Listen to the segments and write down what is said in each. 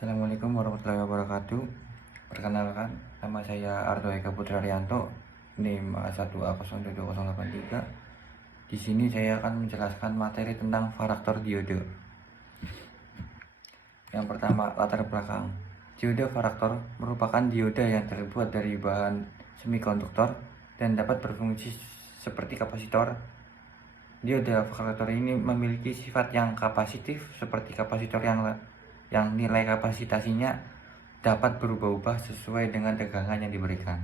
Assalamualaikum warahmatullahi wabarakatuh. Perkenalkan, nama saya Ardo Eka Putra Rianto, NIM A1A02083. Di sini saya akan menjelaskan materi tentang varaktor diode. Yang pertama, latar belakang. Diode varaktor merupakan diode yang terbuat dari bahan semikonduktor dan dapat berfungsi seperti kapasitor. Diode varaktor ini memiliki sifat yang kapasitif seperti kapasitor yang nilai kapasitasinya dapat berubah-ubah sesuai dengan tegangan yang diberikan.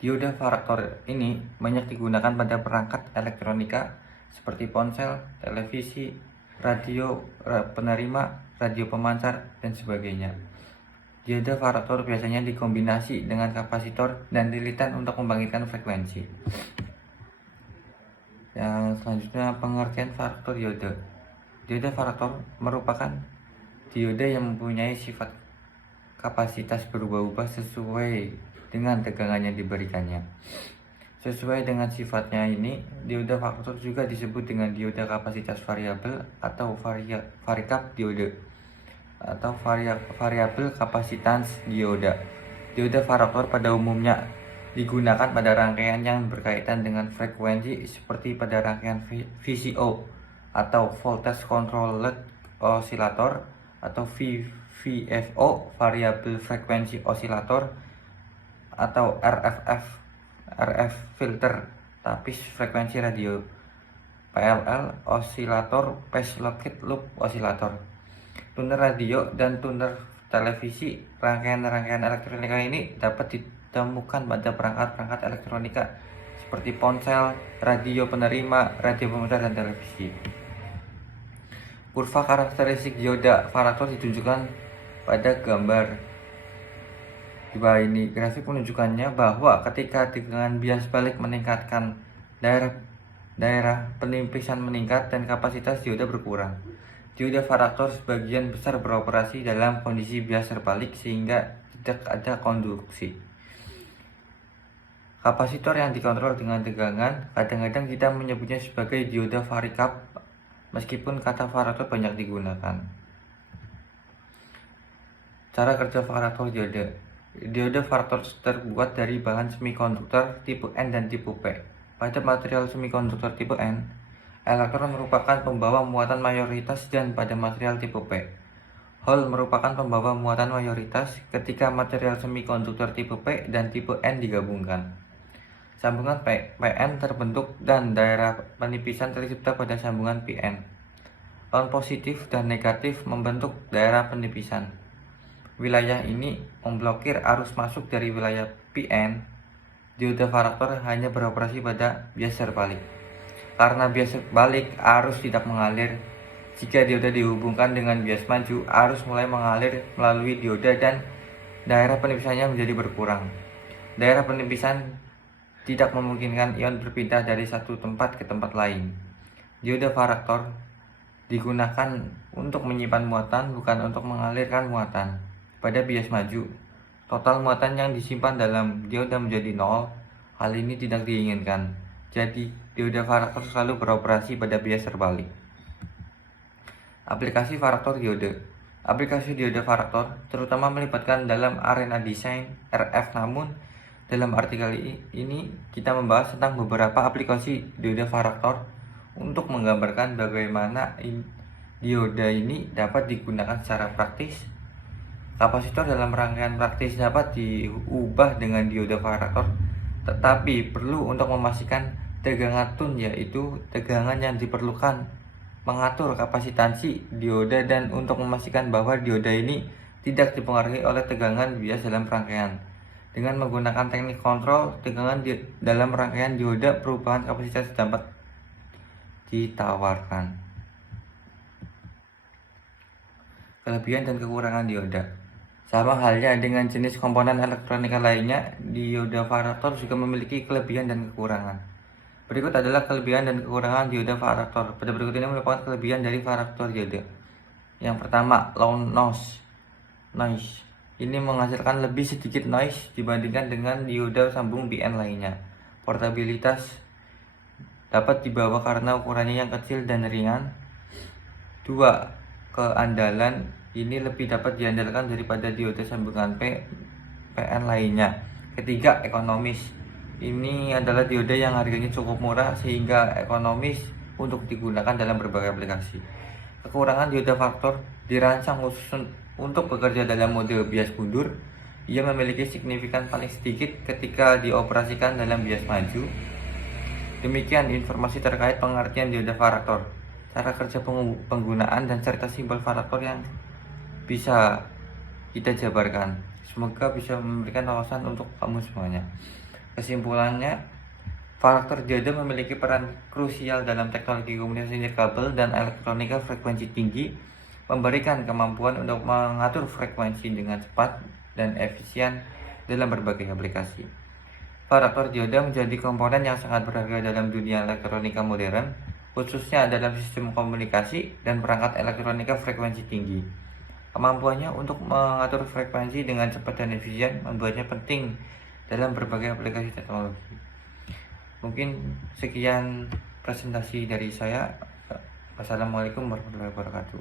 Diode varaktor ini banyak digunakan pada perangkat elektronika seperti ponsel, televisi, radio penerima, radio pemancar, dan sebagainya. Diode varaktor biasanya dikombinasi dengan kapasitor dan lilitan untuk membangkitkan frekuensi. Yang selanjutnya, pengertian varaktor diode. Diode varaktor merupakan diode yang mempunyai sifat kapasitas berubah-ubah sesuai dengan tegangan yang diberikannya. Sesuai dengan sifatnya ini, diode varaktor juga disebut dengan diode kapasitas variabel atau varikap diode atau variabel kapasitans dioda. Diode varaktor pada umumnya digunakan pada rangkaian yang berkaitan dengan frekuensi seperti pada rangkaian VCO atau voltage controlled oscillator atau VFO variabel frekuensi osilator atau RF filter tapis frekuensi radio, PLL osilator phase locked loop osilator, tuner radio dan tuner televisi. Rangkaian-rangkaian elektronika ini dapat ditemukan pada perangkat-perangkat elektronika seperti ponsel, radio penerima, radio pemancar, dan televisi. Kurva karakteristik diode varaktor ditunjukkan pada gambar di bawah ini. Grafik menunjukkannya bahwa ketika tegangan bias balik meningkatkan, daerah penipisan meningkat dan kapasitas diode berkurang. Diode varaktor sebagian besar beroperasi dalam kondisi bias terbalik sehingga tidak ada konduksi. Kapasitor yang dikontrol dengan tegangan kadang-kadang kita menyebutnya sebagai diode varikap, meskipun kata varaktor banyak digunakan. Cara kerja varaktor diode. Diode varaktor terbuat dari bahan semikonduktor tipe N dan tipe P. Pada material semikonduktor tipe N, elektron merupakan pembawa muatan mayoritas, dan pada material tipe P, hole merupakan pembawa muatan mayoritas ketika material semikonduktor tipe P dan tipe N digabungkan. Sambungan PN terbentuk dan daerah penipisan tercipta pada sambungan PN. On positif dan negatif membentuk daerah penipisan. Wilayah ini memblokir arus masuk dari wilayah PN. Diode varaktor hanya beroperasi pada bias terbalik. Karena bias terbalik, arus tidak mengalir. Jika diode dihubungkan dengan bias maju, arus mulai mengalir melalui diode dan daerah penipisannya menjadi berkurang. Daerah penipisan tidak memungkinkan ion berpindah dari satu tempat ke tempat lain. Diode varaktor digunakan untuk menyimpan muatan, bukan untuk mengalirkan muatan. Pada bias maju, total muatan yang disimpan dalam diode menjadi nol. Hal ini tidak diinginkan. Jadi, diode varaktor selalu beroperasi pada bias terbalik. Aplikasi varaktor diode. Aplikasi diode varaktor terutama melibatkan dalam arena desain RF, namun dalam artikel ini kita membahas tentang beberapa aplikasi diode varaktor untuk menggambarkan bagaimana diode ini dapat digunakan secara praktis. Kapasitor dalam rangkaian praktis dapat diubah dengan diode varaktor, tetapi perlu untuk memastikan tegangan tune, yaitu tegangan yang diperlukan mengatur kapasitansi diode, dan untuk memastikan bahwa diode ini tidak dipengaruhi oleh tegangan bias dalam rangkaian. Dengan menggunakan teknik kontrol tegangan dalam rangkaian diode, perubahan kapasitas dapat ditawarkan. Kelebihan dan kekurangan diode. Sama halnya dengan jenis komponen elektronika lainnya, diode varaktor juga memiliki kelebihan dan kekurangan. Berikut adalah kelebihan dan kekurangan diode varaktor. Pada berikut ini merupakan kelebihan dari varaktor diode. Yang pertama, low noise. Ini menghasilkan lebih sedikit noise dibandingkan dengan diode sambung BN lainnya. Portabilitas dapat dibawa karena ukurannya yang kecil dan ringan. 2. Keandalan, Ini lebih dapat diandalkan daripada diode sambungan PN lainnya. Ketiga, ekonomis. Ini adalah diode yang harganya cukup murah sehingga ekonomis untuk digunakan dalam berbagai aplikasi. Kekurangan diode faktor dirancang khusus untuk bekerja dalam mode bias mundur. Ia memiliki signifikan paling sedikit ketika dioperasikan dalam bias maju. Demikian informasi terkait pengertian diode faktor, cara kerja penggunaan, dan serta simbol faktor yang bisa kita jabarkan. Semoga bisa memberikan wawasan untuk kamu semuanya. Kesimpulannya, faktor diode memiliki peran krusial dalam teknologi komunikasi nirkabel dan elektronika frekuensi tinggi, memberikan kemampuan untuk mengatur frekuensi dengan cepat dan efisien dalam berbagai aplikasi. Faktor diode menjadi komponen yang sangat berharga dalam dunia elektronika modern, khususnya dalam sistem komunikasi dan perangkat elektronika frekuensi tinggi. Kemampuannya untuk mengatur frekuensi dengan cepat dan efisien membuatnya penting dalam berbagai aplikasi teknologi. Mungkin sekian presentasi dari saya. Wassalamualaikum warahmatullahi wabarakatuh.